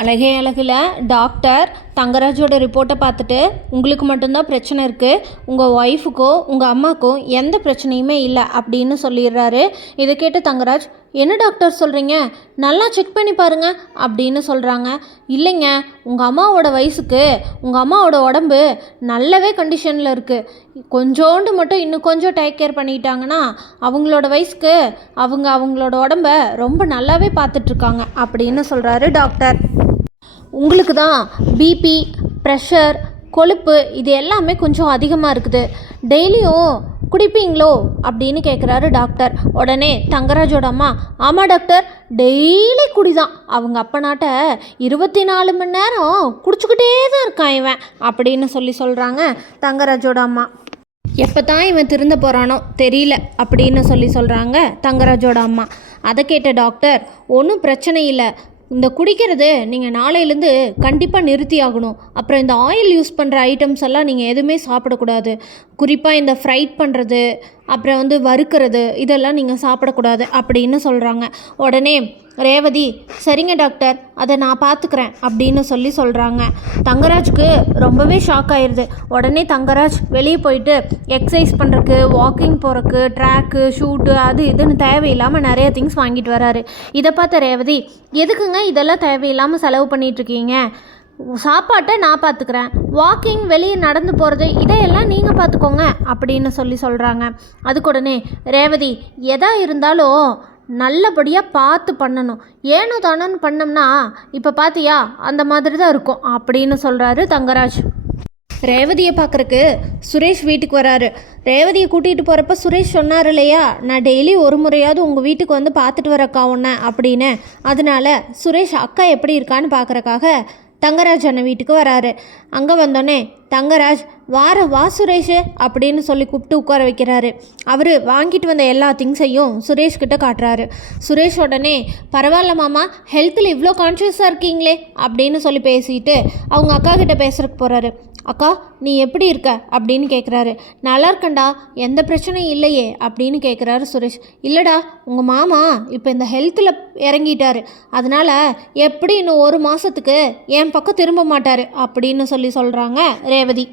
அழகே அழகில் டாக்டர் தங்கராஜோட ரிப்போர்ட்டை பார்த்துட்டு உங்களுக்கு மட்டும்தான் பிரச்சனை இருக்குது, உங்கள் ஒய்ஃபுக்கோ உங்கள் அம்மாக்கோ எந்த பிரச்சனையுமே இல்லை அப்படின்னு சொல்லிடுறாரு. இதை கேட்டு தங்கராஜ், என்ன டாக்டர் சொல்கிறீங்க, நல்லா செக் பண்ணி பாருங்கள் அப்படின்னு சொல்கிறாங்க. இல்லைங்க, உங்கள் அம்மாவோட வயசுக்கு உங்கள் அம்மாவோட உடம்பு நல்லாவே கண்டிஷனில் இருக்குது, கொஞ்சோண்டு மட்டும் இன்னும் கொஞ்சம் டேக் கேர் பண்ணிட்டாங்கன்னா அவங்களோட வயசுக்கு அவங்களோட உடம்ப ரொம்ப நல்லாவே பார்த்துட்ருக்காங்க அப்படின்னு சொல்கிறாரு டாக்டர். உங்களுக்கு தான் பிபி, ப்ரெஷர், கொழுப்பு இது எல்லாமே கொஞ்சம் அதிகமாக இருக்குது, டெய்லியும் குடிப்பீங்களோ அப்படின்னு கேட்குறாரு டாக்டர். உடனே தங்கராஜோட அம்மா, ஆமாம் டாக்டர், டெய்லி குடிதான், அவங்க அப்பனாட்ட 24 மணி நேரம் குடிச்சுக்கிட்டே தான் இருக்கான் இவன் அப்படின்னு சொல்கிறாங்க தங்கராஜோட அம்மா. எப்போ தான் இவன் திருந்த போகிறானோ தெரியல அப்படின்னு சொல்கிறாங்க தங்கராஜோட அம்மா. அதை கேட்ட டாக்டர், ஒன்றும் பிரச்சனை இல்லை, இந்த குடிக்கிறது நீங்கள் நாளையிலேருந்து கண்டிப்பாக நிறுத்தி ஆகணும், அப்புறம் இந்த ஆயில் யூஸ் பண்ணுற ஐட்டம்ஸ் எல்லாம் நீங்கள் எதுவுமே சாப்பிடக்கூடாது, குறிப்பாக இந்த ஃப்ரைட் பண்ணுறது அப்புறம் வறுக்கிறது இதெல்லாம் நீங்கள் சாப்பிடக்கூடாது அப்படின்னு சொல்கிறாங்க. உடனே ரேவதி, சரிங்க டாக்டர், அதை நான் பார்த்துக்கிறேன் அப்படின்னு சொல்கிறாங்க. தங்கராஜுக்கு ரொம்பவே ஷாக் ஆயிடுது. உடனே தங்கராஜ் வெளியே போயிட்டு எக்ஸசைஸ் பண்ணுறக்கு, வாக்கிங் போகிறக்கு, ட்ராக்கு, ஷூட்டு அது இதுன்னு தேவையில்லாமல் நிறைய திங்ஸ் வாங்கிட்டு வராரு. இதை பார்த்த ரேவதி, எதுக்குங்க இதெல்லாம் தேவையில்லாமல் செலவு பண்ணிகிட்ருக்கீங்க, சாப்பாட்டை நான் பார்த்துக்கிறேன், வாக்கிங் வெளியே நடந்து போகிறது இதையெல்லாம் நீங்கள் பார்த்துக்கோங்க அப்படின்னு சொல்கிறாங்க. அதுக்கு உடனே ரேவதி, எதா இருந்தாலும் நல்லபடியாக பார்த்து பண்ணணும், ஏனோ தானோன்னு பண்ணோம்னா இப்போ பார்த்தியா அந்த மாதிரி தான் இருக்கும் அப்படின்னு சொல்கிறாரு தங்கராஜ். ரேவதியை பார்க்குறக்கு சுரேஷ் வீட்டுக்கு வராரு. ரேவதியை கூட்டிகிட்டு போகிறப்ப சுரேஷ் சொன்னார் இல்லையா, நான் டெய்லி ஒரு முறையாவது உங்கள் வீட்டுக்கு வந்து பார்த்துட்டு வரக்கா ஒன்று அப்படின்னு. அதனால சுரேஷ் அக்கா எப்படி இருக்கான்னு பார்க்குறக்காக தங்கராஜ் அண்ணன் வீட்டுக்கு வராரு. அங்கே வந்தோடனே தங்கராஜ், வா சுரேஷ் அப்படின்னு கூப்பிட்டு உட்கார வைக்கிறாரு. அவர் வாங்கிட்டு வந்த எல்லா திங்ஸையும் சுரேஷ்கிட்ட காட்டுறாரு. சுரேஷ் உடனே, பரவாயில்ல மாமா, ஹெல்த்தில் இவ்வளோ கான்ஷியஸாக இருக்கீங்களே அப்படின்னு பேசிட்டு அவங்க அக்கா கிட்ட பேசுறதுக்கு போகிறாரு. அக்கா, நீ எப்படி இருக்க அப்படின்னு கேட்குறாரு. நல்லா இருக்கண்டா, எந்த பிரச்சனையும் இல்லையே அப்படின்னு கேட்குறாரு சுரேஷ். இல்லைடா, உங்கள் மாமா இப்போ இந்த ஹெல்த்தில் இறங்கிட்டாரு, அதனால் எப்படி இன்னும் 1 மாதத்துக்கு என் பக்கம் திரும்ப மாட்டார் அப்படின்னு சொல்கிறாங்க ரேவதி.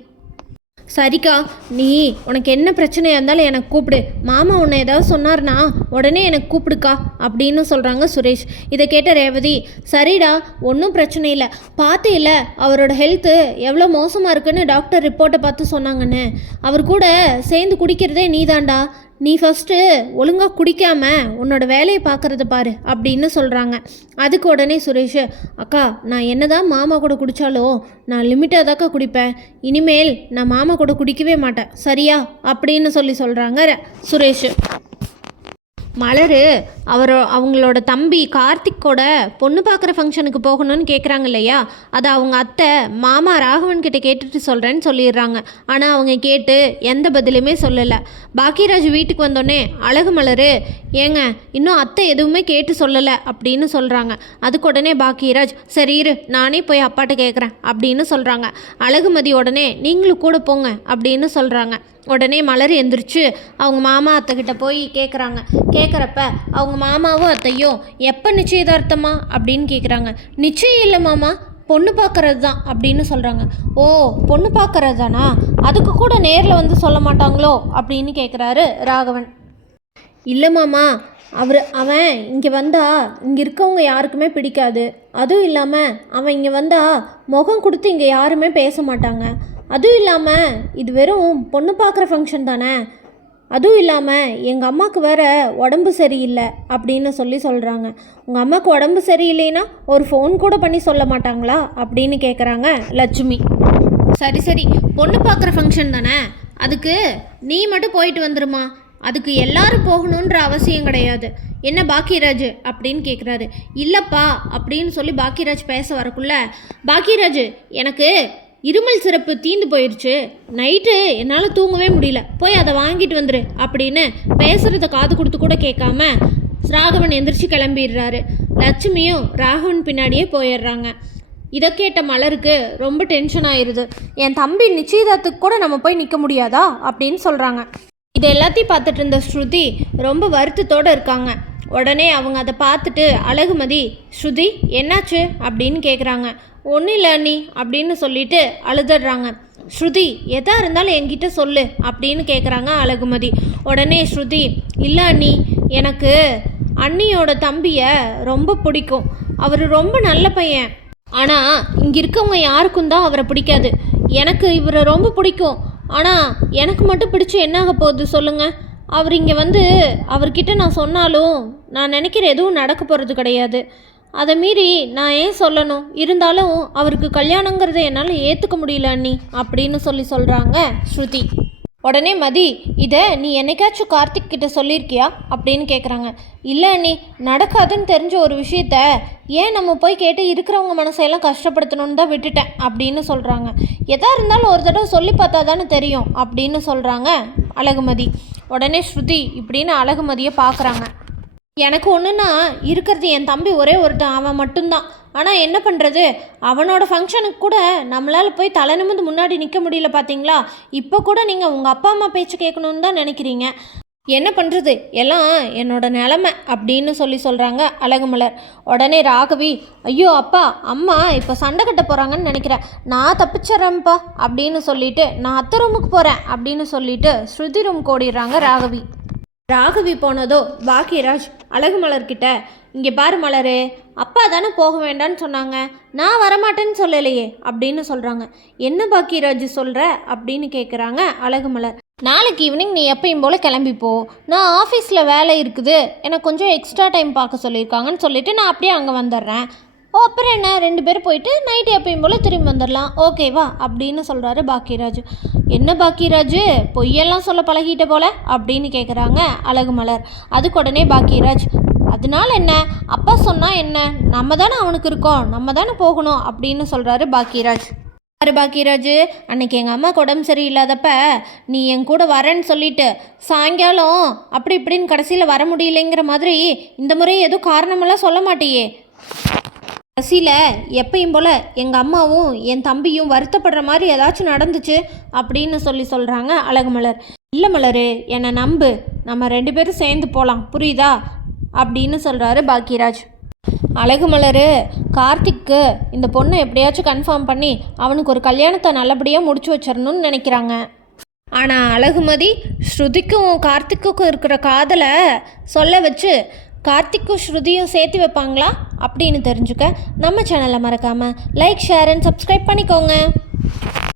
சரிக்கா, நீ உனக்கு என்ன பிரச்சனையாக இருந்தாலும் எனக்கு கூப்பிடு, மாமா உன்னை ஏதாவது சொன்னார்னா உடனே எனக்கு கூப்பிடுக்கா அப்படின்னு சொல்கிறாங்க சுரேஷ். இதை கேட்ட ரேவதி, சரிடா, ஒன்றும் பிரச்சனை இல்லை, பார்த்து இல்லை அவரோட ஹெல்த்து எவ்வளோ மோசமாக இருக்குன்னு டாக்டர் ரிப்போர்ட்டை பார்த்து சொன்னாங்கன்னு, அவர் கூட சேர்ந்து குடிக்கிறதே நீதாண்டா, நீ ஃபஸ்ட்டு ஒழுங்காக குடிக்காமல் உன்னோட வேலையை பார்க்குறத பாரு அப்படின்னு சொல்கிறாங்க. அதுக்கு உடனே சுரேஷ், அக்கா, நான் என்ன தான் மாமா கூட குடித்தாலும் நான் லிமிட்டாக தாக்கா குடிப்பேன், இனிமேல் நான் மாமா கூட குடிக்கவே மாட்டேன், சரியா அப்படின்னு சொல்கிறாங்க சுரேஷ். மலர் அவங்களோட தம்பி கார்த்திக்கோட பொண்ணு பார்க்குற ஃபங்க்ஷனுக்கு போகணும்னு கேட்குறாங்க இல்லையா, அதை அவங்க அத்தை மாமா ராகவன் கிட்ட கேட்டுட்டு சொல்கிறேன்னு சொல்லிடுறாங்க. ஆனால் அவங்க கேட்டு எந்த பதிலுமே சொல்லலை. பாக்கியராஜ் வீட்டுக்கு வந்தோடனே, அழகு மலர், ஏங்க இன்னும் அத்தை எதுவுமே கேட்டு சொல்லலை அப்படின்னு சொல்கிறாங்க. அதுக்கு உடனே பாக்கியராஜ், சரி இரு, நானே போய் அப்பாட்ட கேட்குறேன் அப்படின்னு சொல்கிறாங்க. அழகுமதி உடனே, நீங்களும் கூட போங்க அப்படின்னு சொல்கிறாங்க. உடனே மலர் எந்திரிச்சு அவங்க மாமா அத்தைக்கிட்ட போய் கேட்குறப்ப அவங்க மாமாவும் அத்தையும், எப்போ நிச்சயதார்த்தமா அப்படின்னு கேட்குறாங்க. நிச்சயம் இல்லை மாமா, பொண்ணு பார்க்கறது தான் அப்படின்னு சொல்கிறாங்க. ஓ, பொண்ணு பார்க்கறது தானா, அதுக்கு கூட நேரில் வந்து சொல்ல மாட்டாங்களோ அப்படின்னு கேட்குறாரு ராகவன். இல்லை மாமா, அவன் இங்கே வந்தால் இங்கே இருக்கவங்க யாருக்குமே பிடிக்காது, அதுவும் இல்லாமல் அவன் இங்கே வந்தால் முகம் கொடுத்து இங்கே யாருமே பேச மாட்டாங்க, அதுவும் இல்லாமல் இது வெறும் பொண்ணு பார்க்குற ஃபங்க்ஷன் தானே, அதுவும் இல்லாமல் எங்கள் அம்மாவுக்கு வேறு உடம்பு சரியில்லை அப்படின்னு சொல்கிறாங்க. உங்கள் அம்மாவுக்கு உடம்பு சரியில்லைன்னா ஒரு ஃபோன் கூட பண்ணி சொல்ல மாட்டாங்களா அப்படின்னு கேட்குறாங்க லட்சுமி. சரி, பொண்ணு பார்க்குற ஃபங்க்ஷன் தானே, அதுக்கு நீ மட்டும் போயிட்டு வந்துருமா, அதுக்கு எல்லாரும் போகணுன்ற அவசியம் கிடையாது, என்ன பாக்கியராஜ் அப்படின்னு கேட்குறாரு. இல்லைப்பா அப்படின்னு பாக்கியராஜ் பேச வரக்குள்ள, பாக்கியராஜ், எனக்கு இருமல் சிறப்பு தீந்து போயிடுச்சு, நைட்டு என்னால் தூங்கவே முடியல, போய் அதை வாங்கிட்டு வந்துரு அப்படின்னு பேசுகிறத காது கொடுத்து கூட கேட்காம ராகவன் எந்திரிச்சு கிளம்பிடுறாரு. லட்சுமியும் ராகவன் பின்னாடியே போயிடுறாங்க. இதை கேட்ட மலருக்கு ரொம்ப டென்ஷன் ஆயிடுது. என் தம்பி நிச்சயதார்த்தத்துக்கு கூட நம்ம போய் நிற்க முடியாதா அப்படின்னு சொல்கிறாங்க. இது எல்லாத்தையும் பார்த்துட்டு இருந்த ஸ்ருதி ரொம்ப வருத்தத்தோடு இருக்காங்க. உடனே அவங்க அதை பார்த்துட்டு அழகுமதி, ஸ்ருதி என்னாச்சு அப்படின்னு கேட்குறாங்க. ஒன்றும் இல்லை அண்ணி அப்படின்னு சொல்லிட்டு அழுதுடுறாங்க. ஸ்ருதி எதாக இருந்தாலும் என்கிட்ட சொல்லு அப்படின்னு கேட்குறாங்க அழகுமதி. உடனே ஸ்ருதி, இல்லை அண்ணி, எனக்கு அண்ணியோட தம்பியை ரொம்ப பிடிக்கும். அவர் ரொம்ப நல்ல பையன். ஆனால் இங்கே இருக்கவங்க யாருக்கும் தான் அவரை பிடிக்காது. எனக்கு இவரை ரொம்ப பிடிக்கும். ஆனால் எனக்கு மட்டும் பிடிச்சி என்னாக போகுது சொல்லுங்கள்? அவர் இங்கே வந்து அவர்கிட்ட நான் சொன்னாலும் நான் நினைக்கிற எதுவும் நடக்க போகிறது கிடையாது. அதை மீறி நான் ஏன் சொல்லணும்? இருந்தாலும் அவருக்கு கல்யாணங்கிறத என்னால் ஏற்றுக்க முடியல அண்ணி அப்படின்னு சொல்கிறாங்க ஸ்ருதி. உடனே மதி, இதை நீ என்னைக்காச்சும் கார்த்திக் கிட்ட சொல்லியிருக்கியா அப்படின்னு கேட்குறாங்க. இல்லை அண்ணி, நடக்காதுன்னு தெரிஞ்ச ஒரு விஷயத்த ஏன் நம்ம போய் கேட்டு இருக்கிறவங்க மனசையெல்லாம் கஷ்டப்படுத்தணும்னு தான் விட்டுட்டேன் அப்படின்னு சொல்கிறாங்க. எதாக இருந்தாலும் ஒரு தடவை சொல்லி பார்த்தா தானே தெரியும் அப்படின்னு சொல்கிறாங்க அழகுமதி. உடனே ஸ்ருதி இப்படின்னு அழகுமதியை பார்க்குறாங்க. எனக்கு ஒன்றுன்னா இருக்கிறது என் தம்பி ஒரே ஒருத்தன், அவன் மட்டும்தான். ஆனால் என்ன பண்ணுறது, அவனோட ஃபங்க்ஷனுக்கு கூட நம்மளால் போய் தலை நிமிர்ந்து முன்னாடி நிற்க முடியல பார்த்தீங்களா? இப்போ கூட நீங்கள் உங்கள் அப்பா அம்மா பேச்சு கேட்கணுன்னு தான் நினைக்கிறீங்க. என்ன பண்ணுறது, எல்லாம் என்னோட நிலமை அப்படின்னு சொல்கிறாங்க அழகுமலர். உடனே ராகவி, ஐயோ அப்பா அம்மா இப்போ சண்டை கட்ட போகிறாங்கன்னு நினைக்கிறேன், நான் தப்பிச்சிட்றேன்ப்பா அப்படின்னு சொல்லிட்டு நான் அத்தை ரூமுக்கு போகிறேன் அப்படின்னு சொல்லிட்டு ஸ்ருதி ரூம் ஓடிடுறாங்க ராகவி. ராகவி போனதோ பாக்கியராஜ் அழகுமலர்கிட்ட, இங்கே பாரு மலரே, அப்பா தானே போக வேண்டான்னு சொன்னாங்க, நான் வரமாட்டேன்னு சொல்லலையே அப்படின்னு சொல்கிறாங்க. என்ன பாக்கியராஜ் சொல்கிற அப்படின்னு கேட்குறாங்க அழகுமலர். நாளைக்கு ஈவினிங் நீ எப்பயும் போல் கிளம்பிப்போ, நான் ஆஃபீஸில் வேலை இருக்குது, எனக்கு கொஞ்சம் எக்ஸ்ட்ரா டைம் பார்க்க சொல்லியிருக்காங்கன்னு சொல்லிவிட்டு நான் அப்படியே அங்கே வந்துடுறேன். அப்புறம் என்ன, 2 பேர் போயிட்டு நைட்டு எப்பயும் போல் திரும்பி வந்துடலாம், ஓகேவா அப்படின்னு சொல்கிறாரு பாக்கியராஜ். என்ன பாக்கியராஜ், பொய்யெல்லாம் சொல்ல பழகிட்ட போல அப்படின்னு கேட்குறாங்க அழகுமலர். அதுக்கு உடனே பாக்கியராஜ், அதனால என்ன, அப்பா சொன்னால் என்ன, நம்ம தானே அவனுக்கு இருக்கோம், நம்ம தானே போகணும் அப்படின்னு சொல்கிறாரு பாக்கியராஜ். பாக்கியராஜ், அன்னைக்கு எங்கள் அம்மாவுக்கு உடம்பு சரியில்லாதப்ப நீ என் கூட வரேன்னு சொல்லிட்டு சாயங்காலம் அப்படி இப்படின்னு கடைசியில் வர முடியலைங்கிற மாதிரி இந்த முறை எதுவும் காரணமெல்லாம் சொல்ல மாட்டியே. கடைசியில் எப்பயும் போல் எங்கள் அம்மாவும் என் தம்பியும் வருத்தப்படுற மாதிரி ஏதாச்சும் நடந்துச்சு அப்படின்னு சொல்கிறாங்க அழகுமலர். இல்லை மலரு, என்னை நம்பு, நம்ம 2 பேரும் சேர்ந்து போகலாம், புரியுதா அப்படின்னு சொல்கிறாரு பாக்கியராஜ். அழகுமலர் கார்த்திக்கு இந்த பொண்ணை எப்படியாச்சும் கன்ஃபார்ம் பண்ணி அவனுக்கு ஒரு கல்யாணத்தை நல்லபடியாக முடிச்சு வச்சிடணும்னு நினைக்கிறாங்க. ஆனால் அழகுமதி ஸ்ருதிக்கும் கார்த்திக்குக்கும் இருக்கிற காதலை சொல்ல வச்சு கார்த்திக்கும் ஸ்ருதியும் சேர்த்து வைப்பாங்களா அப்படின்னு தெரிஞ்சுக்க நம்ம சேனலை மறக்காமல் லைக், ஷேர் அண்ட் சப்ஸ்கிரைப் பண்ணிக்கோங்க.